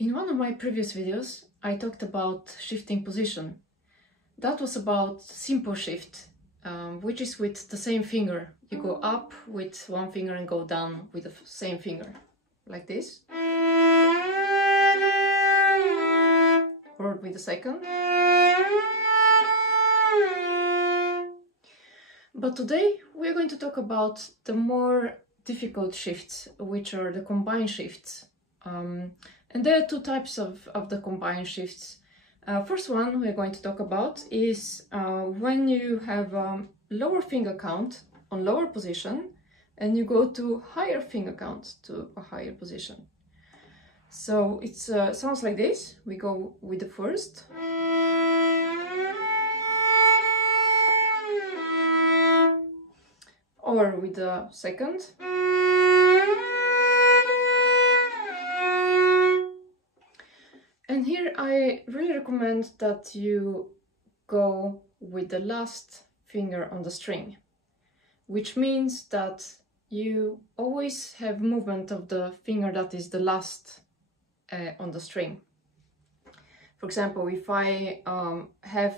In one of my previous videos, I talked about shifting position. That was about simple shift, which is with the same finger. You go up with one finger and go down with the same finger, like this. Or with the second. But today we're going to talk about the more difficult shifts, which are the combined shifts. And there are two types of the combined shifts. First one we're going to talk about is when you have lower finger count on lower position and you go to higher finger count to a higher position. So it sounds like this. We go with the first. Or with the second. And here I really recommend that you go with the last finger on the string, which means that you always have movement of the finger that is the last on the string. For example, if I have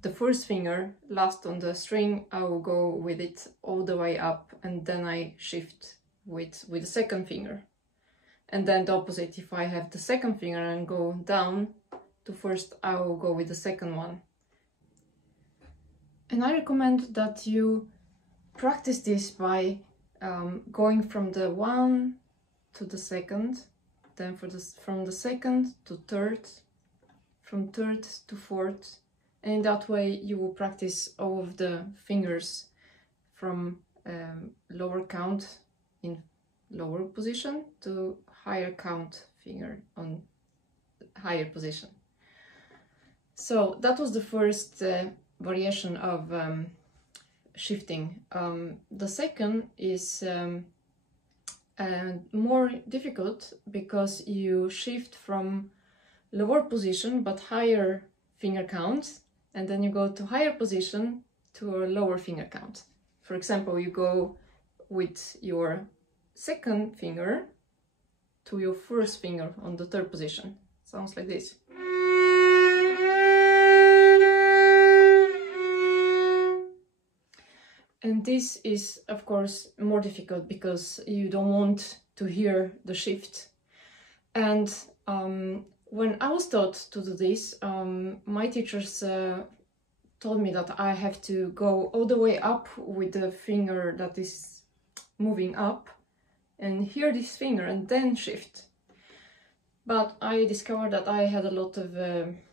the first finger last on the string, I will go with it all the way up and then I shift with the second finger. And then the opposite, if I have the second finger and go down to first, I will go with the second one. And I recommend that you practice this by going from the one to the second, then from the second to third, from third to fourth. And in that way you will practice all of the fingers from lower count in lower position to higher count finger on higher position. So that was the first variation of shifting. The second is more difficult because you shift from lower position but higher finger count, and then you go to higher position to a lower finger count. For example, you go with your second finger to your first finger on the third position. Sounds like this. And this is of course more difficult because you don't want to hear the shift. And when I was taught to do this, my teachers told me that I have to go all the way up with the finger that is moving up and hear this finger and then shift. But I discovered that I had a lot of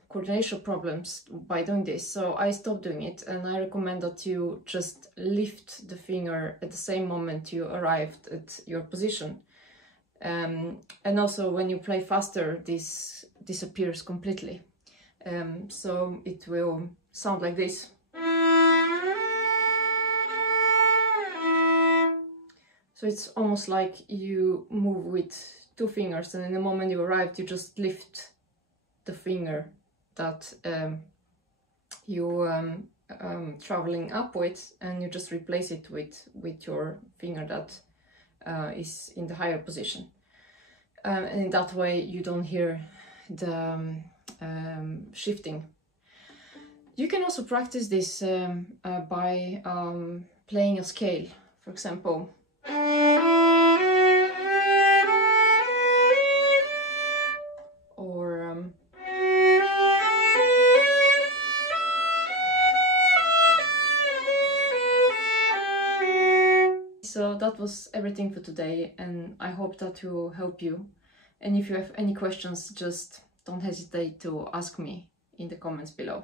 coordination problems by doing this, so I stopped doing it, and I recommend that you just lift the finger at the same moment you arrived at your position. And also when you play faster, this disappears completely. So it will sound like this. So it's almost like you move with two fingers, and in the moment you arrived, you just lift the finger that you're traveling up with, and you just replace it with your finger that is in the higher position. And in that way you don't hear the shifting. You can also practice this by playing a scale, for example. So that was everything for today, and I hope that will help you. And if you have any questions, just don't hesitate to ask me in the comments below.